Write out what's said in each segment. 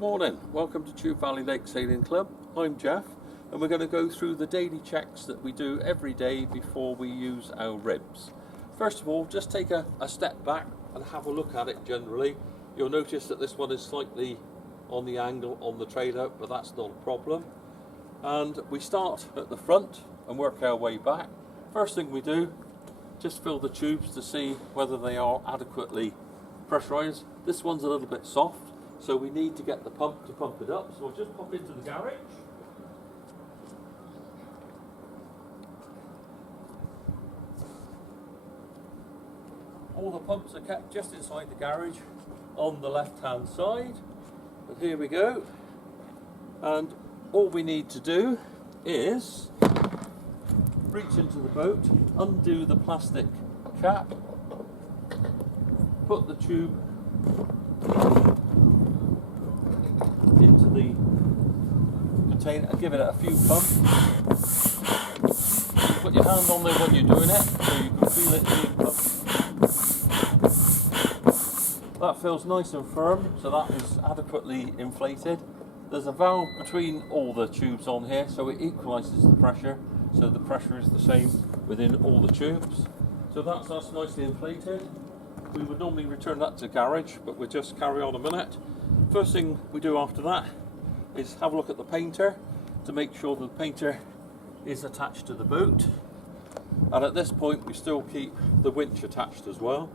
Good morning, welcome to Tube Valley Lake Sailing Club. I'm Jeff and we're going to go through the daily checks that we do every day before we use our ribs. First of all, just take a step back and have a look at it generally. You'll notice that this one is slightly on the angle on the trailer, but that's not a problem. And we start at the front and work our way back. First thing we do, just fill the tubes to see whether they are adequately pressurized. This one's a little bit soft, so we need to get the pump to pump it up. So we'll just pop into the garage. All the pumps are kept just inside the garage on the left hand side. But here we go. And all we need to do is reach into the boat, undo the plastic cap, put the tube into the container and give it a few pumps. Put your hand on there when you're doing it so you can feel it being pumped. That feels nice and firm, so that is adequately inflated. There's a valve between all the tubes on here, so it equalises the pressure, so the pressure is the same within all the tubes. So that's nicely inflated. We would normally return that to garage, but we'll just carry on a minute. First thing we do after that is have a look at the painter to make sure the painter is attached to the boat. And at this point we still keep the winch attached as well.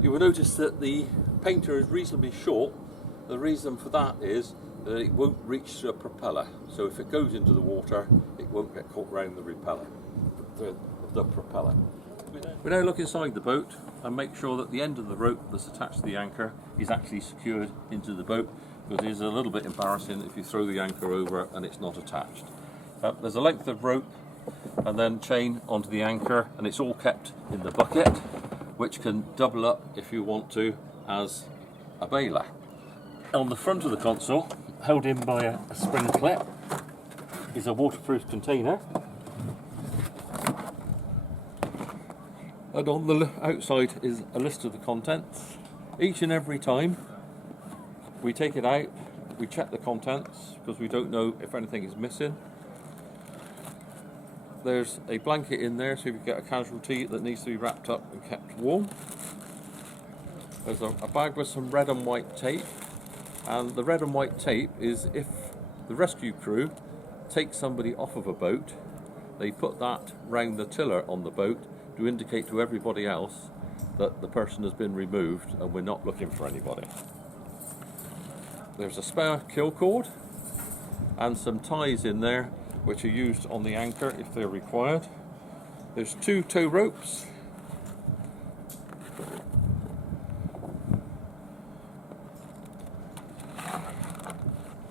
You will notice that the painter is reasonably short. The reason for that is that it won't reach to a propeller. So if it goes into the water, it won't get caught around the propeller. We now look inside the boat and make sure that the end of the rope that's attached to the anchor is actually secured into the boat, because it is a little bit embarrassing if you throw the anchor over and it's not attached. There's a length of rope and then chain onto the anchor, and it's all kept in the bucket, which can double up if you want to as a bailer. On the front of the console, held in by a spring clip, is a waterproof container. And on the outside is a list of the contents. Each and every time we take it out, we check the contents because we don't know if anything is missing. There's a blanket in there, so if you get a casualty that needs to be wrapped up and kept warm. There's a bag with some red and white tape, and the red and white tape is if the rescue crew take somebody off of a boat, they put that round the tiller on the boat to indicate to everybody else that the person has been removed and we're not looking for anybody. There's a spare kill cord and some ties in there which are used on the anchor if they're required. There's 2 tow ropes,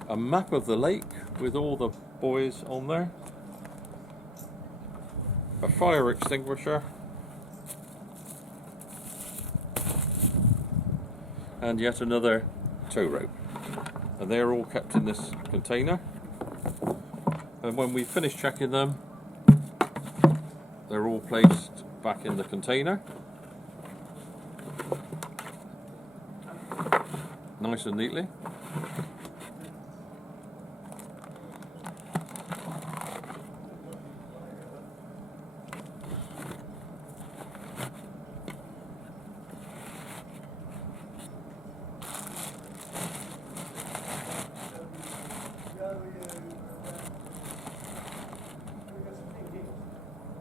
a map of the lake with all the buoys on there, a fire extinguisher, and yet another tow rope, and they're all kept in this container. And when we finish checking them, they're all placed back in the container, nice and neatly.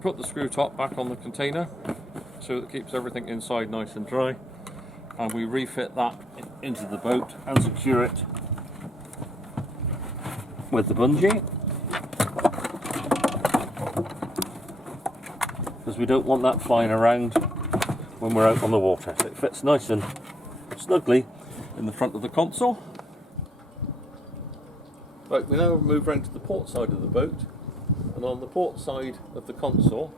Put the screw top back on the container so it keeps everything inside nice and dry, and we refit that into the boat and secure it with the bungee, because we don't want that flying around when we're out on the water. So it fits nice and snugly in the front of the console. Right, we now move round to the port side of the boat. And on the port side of the console,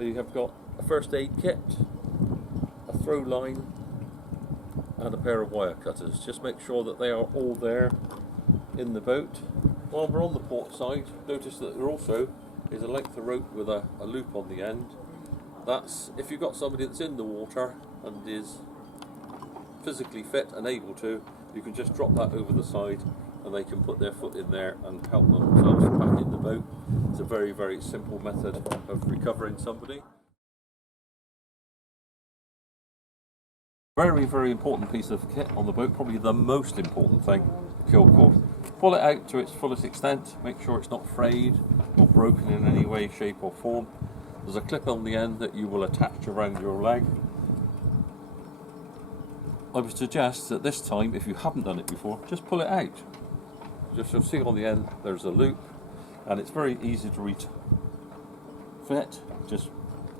you have got a first aid kit, a throw line, and a pair of wire cutters. Just make sure that they are all there in the boat. While we're on the port side, notice that there also is a length of rope with a loop on the end. That's if you've got somebody that's in the water and is physically fit and able to, you can just drop that over the side and they can put their foot in there and help themselves back in the boat. It's a very, very simple method of recovering somebody. Very, very important piece of kit on the boat, probably the most important thing, the kill cord. Pull it out to its fullest extent, make sure it's not frayed or broken in any way, shape or form. There's a clip on the end that you will attach around your leg. I would suggest that this time, if you haven't done it before, just pull it out. Just you'll see on the end there's a loop, and it's very easy to refit. Just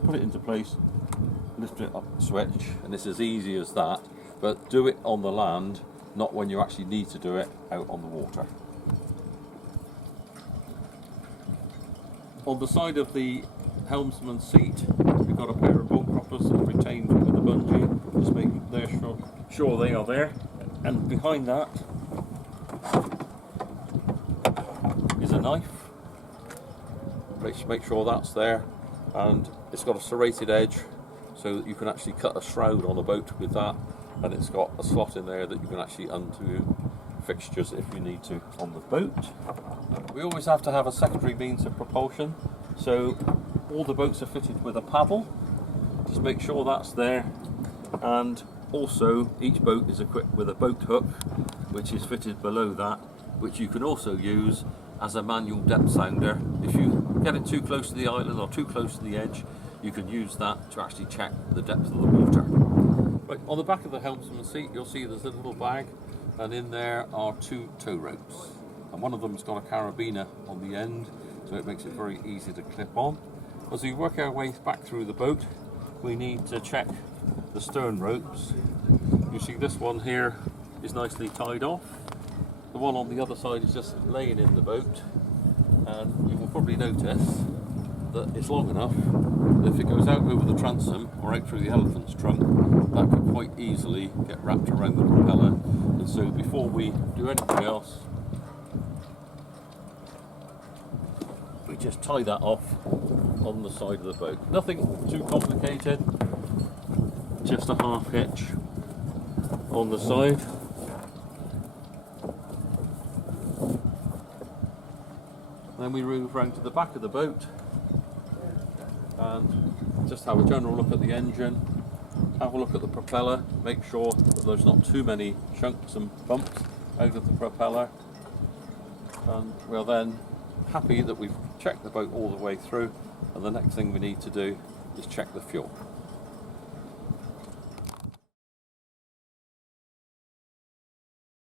put it into place, lift it up, switch, and it's as easy as that. But do it on the land, not when you actually need to do it out on the water. On the side of the helmsman's seat, we've got a pair of bolt proppers that are retained with a bungee. Just making sure they are there. And behind that is a knife. Make sure that's there, and it's got a serrated edge so that you can actually cut a shroud on a boat with that, and it's got a slot in there that you can actually undo fixtures if you need to on the boat. We always have to have a secondary means of propulsion, so all the boats are fitted with a paddle. Just make sure that's there, and also each boat is equipped with a boat hook which is fitted below that, which you can also use as a manual depth sounder. If you get it too close to the island or too close to the edge, you can use that to actually check the depth of the water. Right, on the back of the helmsman's seat you'll see there's a little bag, and in there are 2 tow ropes, and one of them's got a carabiner on the end, so it makes it very easy to clip on. As we work our way back through the boat, we need to check the stern ropes. You see this one here is nicely tied off. The one on the other side is just laying in the boat, and you will probably notice that it's long enough that if it goes out over the transom or out through the elephant's trunk, that could quite easily get wrapped around the propeller. And so before we do anything else, we just tie that off on the side of the boat. Nothing too complicated, just a half hitch on the side. Then we move round to the back of the boat and just have a general look at the engine, have a look at the propeller, make sure that there's not too many chunks and bumps out of the propeller, and we're then happy that we've checked the boat all the way through, and the next thing we need to do is check the fuel.